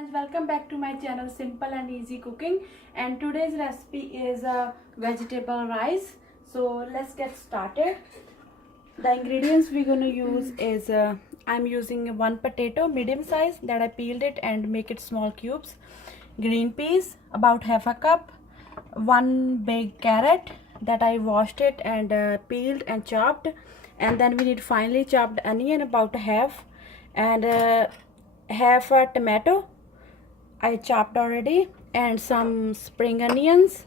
Welcome back to my channel Simple and Easy Cooking, and today's recipe is a vegetable rice. So let's get started. The ingredients we're going to use is I'm using one potato medium size that I peeled it and make it small cubes, green peas about half a cup, one big carrot that I washed it and peeled and chopped, and then we need finely chopped onion about half, and half a tomato I chopped already, and some spring onions.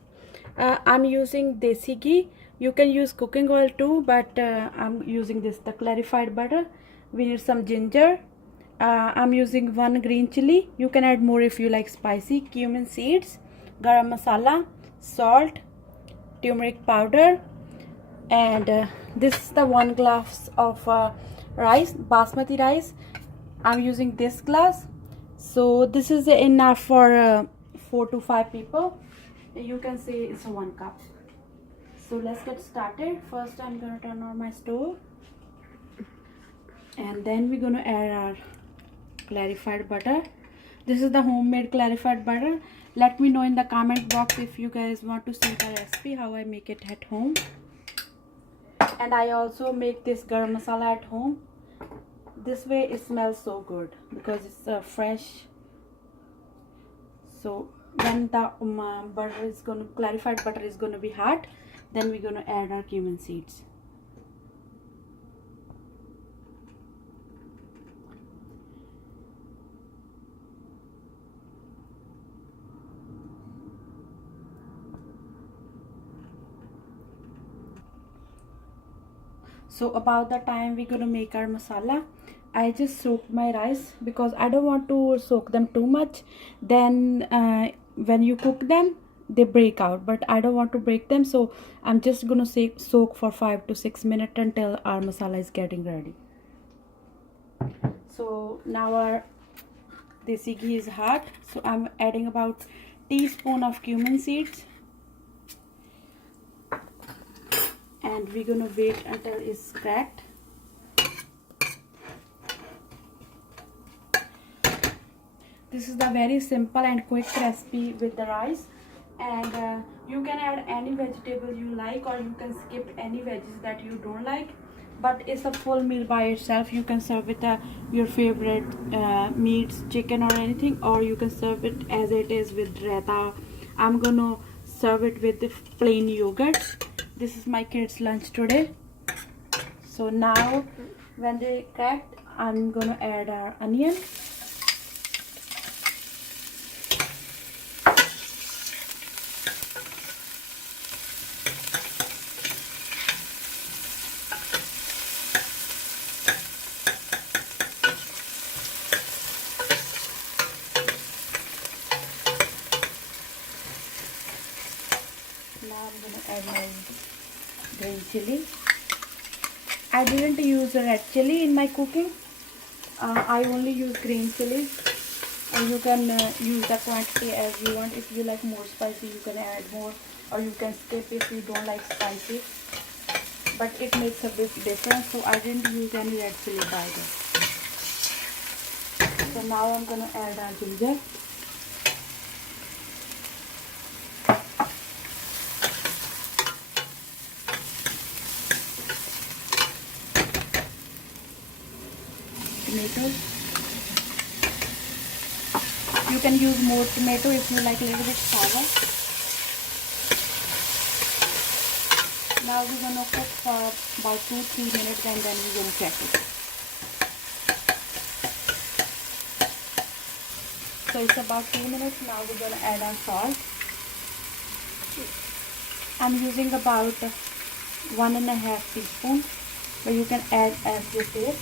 I'm using desi ghee. You can use cooking oil too, but I'm using the clarified butter. We need some ginger. I'm using one green chili. You can add more if you like spicy. Cumin seeds, garam masala, salt, turmeric powder, and this is the 1 glass of rice, basmati rice. I'm using this glass, so this is enough for 4 to 5 people. You can say it's a 1 cup. So let's get started. First I'm gonna turn on my stove, and then we're gonna add our clarified butter. This is the homemade clarified butter. Let me know in the comment box if you guys want to see the recipe how I make it at home. And I also make this garam masala at home. This way it smells so good because it's fresh. So when the clarified butter is going to be hot, then we're going to add our cumin seeds. So about the time we're going to make our masala, I just soaked my rice because I don't want to soak them too much. Then when you cook them, they break out, but I don't want to break them, so I'm just going to soak for 5 to 6 minutes until our masala is getting ready. So now our desi ghee is hot, so I'm adding about teaspoon of cumin seeds, and we're gonna wait until it's cracked. This is the very simple and quick recipe with the rice, and you can add any vegetable you like, or you can skip any veggies that you don't like, but it's a full meal by itself. You can serve with your favorite meats, chicken or anything, or you can serve it as it is with raita. I'm gonna serve it with the plain yogurt. This is my kids' lunch today. So now when they cracked, I'm gonna add our onion. Now I'm gonna add my green chili. I didn't use red chili in my cooking. I only use green chilies, and you can use the quantity as you want. If you like more spicy, you can add more, or you can skip if you don't like spicy, but it makes a big difference, so I didn't use any red chili either. So now I'm gonna add our ginger. Tomatoes. You can use more tomato if you like a little bit sour. Now we're gonna cook for about 2-3 minutes, and then we're gonna check it. So it's about 2 minutes. Now we're gonna add our salt. I'm using about 1.5 teaspoons, but you can add as your taste.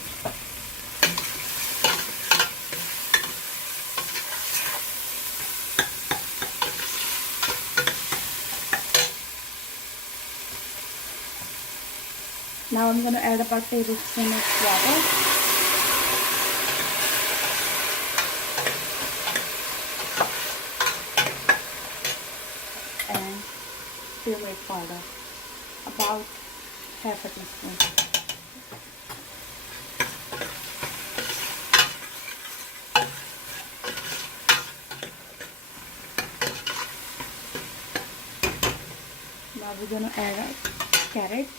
Now I'm going to add about 1 tablespoon of water. And turmeric powder, about half a teaspoon. we're gonna add our carrots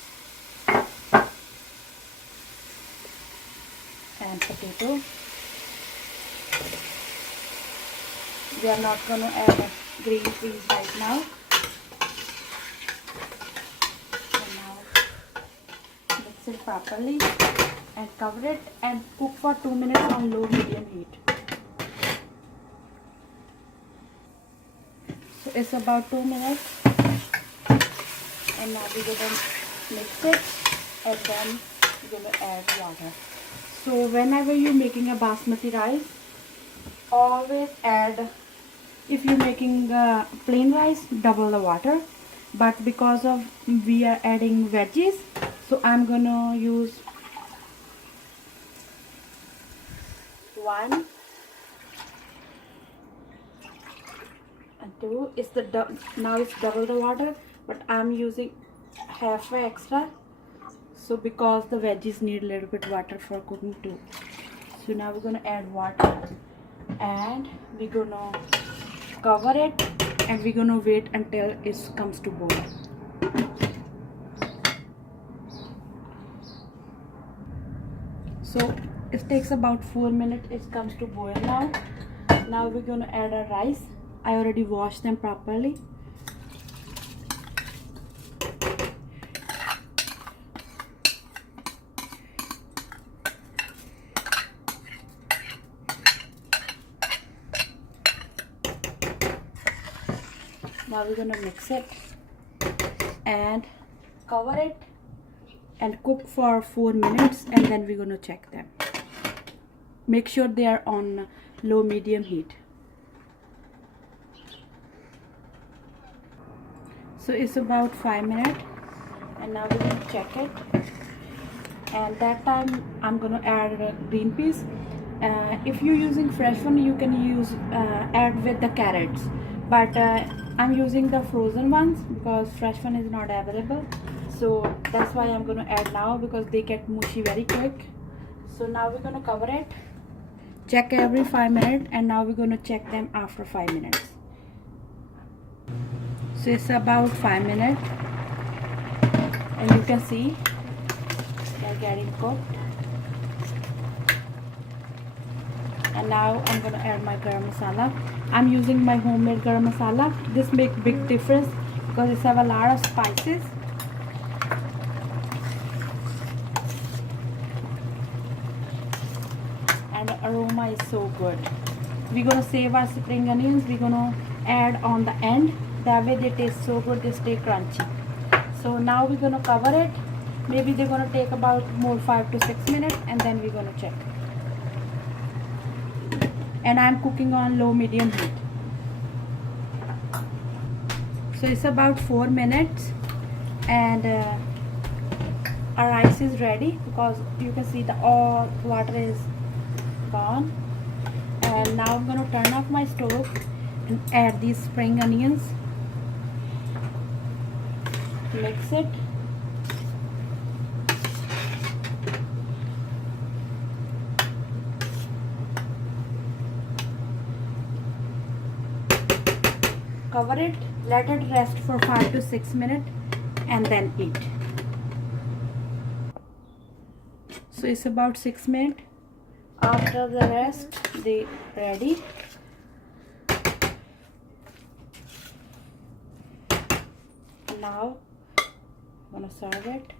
and potato. We are not gonna add green peas right now. And now mix it properly and cover it and cook for 2 minutes on low medium heat. So it's about 2 minutes, and now we're gonna mix it and then we're gonna add water. So whenever you're making a basmati rice, always add, if you're making plain rice, double the water, but because of we are adding veggies, so I'm gonna use 1 and 2. It's now it's double the water, but I'm using half extra, so because the veggies need a little bit water for cooking too. So now we're gonna add water and we're gonna cover it and we're gonna wait until it comes to boil. So it takes about 4 minutes. It comes to boil now. Now we're gonna add our rice. I already washed them properly. Now we're gonna mix it and cover it and cook for 4 minutes, and then we're gonna check them. Make sure they are on low medium heat. So it's about 5 minutes, and now we're gonna check it. And that time I'm gonna add green peas. If you're using fresh one, you can use add with the carrots, but I'm using the frozen ones because fresh one is not available. So that's why I'm gonna add now, because they get mushy very quick. So now we're gonna cover it, check every 5 minutes, and now we're gonna check them after 5 minutes. So it's about 5 minutes, and you can see they're getting cooked. And now I'm gonna add my garam masala. I'm using my homemade garam masala. This makes big difference because it have a lot of spices. And the aroma is so good. We're gonna save our spring onions. We're gonna add on the end. That way they taste so good, they stay crunchy. So now we're gonna cover it. Maybe they're gonna take about more 5 to 6 minutes, and then we're gonna check. And I'm cooking on low medium heat. So it's about 4 minutes, and our rice is ready, because you can see the all water is gone. And now I'm gonna turn off my stove and add these spring onions. Mix it. Cover it, let it rest for 5 to 6 minutes, and then eat. So it's about 6 minutes. After the rest, they ready. Now I'm gonna serve it.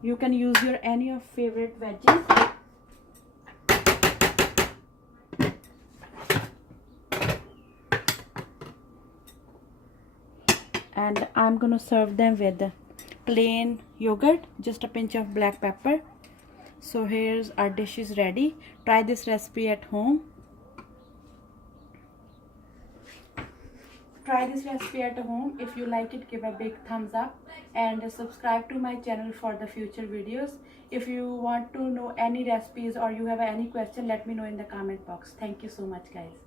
You can use your any of favorite veggies. And I'm gonna serve them with plain yogurt, just a pinch of black pepper. So here's our dish is ready. Try this recipe at home. Try this recipe at home. If you like it, give a big thumbs up and subscribe to my channel for the future videos. If you want to know any recipes or you have any question, let me know in the comment box. Thank you so much, guys.